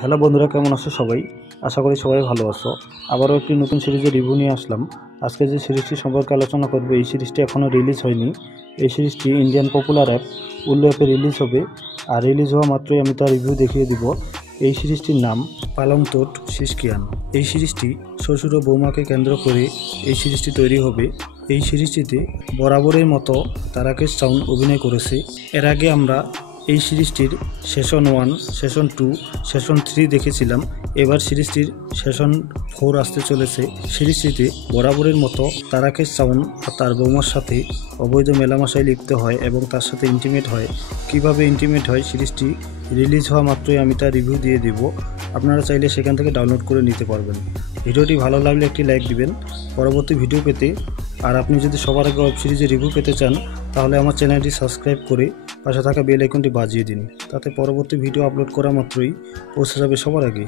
Hello বন্ধুরা, কেমন আছো সবাই? আশা করি সবাই ভালো আছো। আবারও একটি নতুন সিরিজের রিভিউ নিয়ে আসলাম। আজকে যে সিরিজটি সম্পর্কে আলোচনা করবে, এই সিরিজটি এখনও রিলিজ হয়নি। এই সিরিজটি ইন্ডিয়ান পপুলার অ্যাপ উল্লু অ্যাপে রিলিজ হবে, আর রিলিজ হওয়া মাত্রই আমি তার রিভিউ দেখিয়ে দিব। এই সিরিজটির নাম পালং তোট সিসকিয়ান। এই সিরিজটি শ্বশুর ও বৌমাকে কেন্দ্র করে এই সিরিজটি তৈরি হবে। এই সিরিজটিতে বরাবরের মতো তারাকেশ চাউন অভিনয় করেছে। এর আগে আমরা এই সিরিজটির সেশন 1, সেশন 2, সেশন 3 দেখেছিলাম। এবার সিরিজটির সেশন 4 আসতে চলেছে। সিরিজটিতে বরাবরের মতো তারাকেশ চাউন আর তার বৌমার সাথে অবৈধ মেলামেশায় লিপ্ত হয় এবং তার সাথে ইন্টিমেট হয়। কিভাবে ইন্টিমেট হয় সিরিজটি রিলিজ হওয়া মাত্রই আমি তার রিভিউ দিয়ে দেব। আপনারা চাইলে সেখান থেকে ডাউনলোড করে নিতে পারবেন। ভিডিওটি ভালো লাগলে একটি লাইক দিবেন পরবর্তী ভিডিও পেতে। আর আপনি যদি সবার আগে ওয়েব সিরিজের রিভিউ পেতে চান, তাহলে আমার চ্যানেলটি সাবস্ক্রাইব করে পাশে থাকা বেল আইকনটি বাজিয়ে দিন। তাতে পরবর্তী ভিডিও আপলোড করা মাত্রই পৌঁছে যাবে সবার আগে।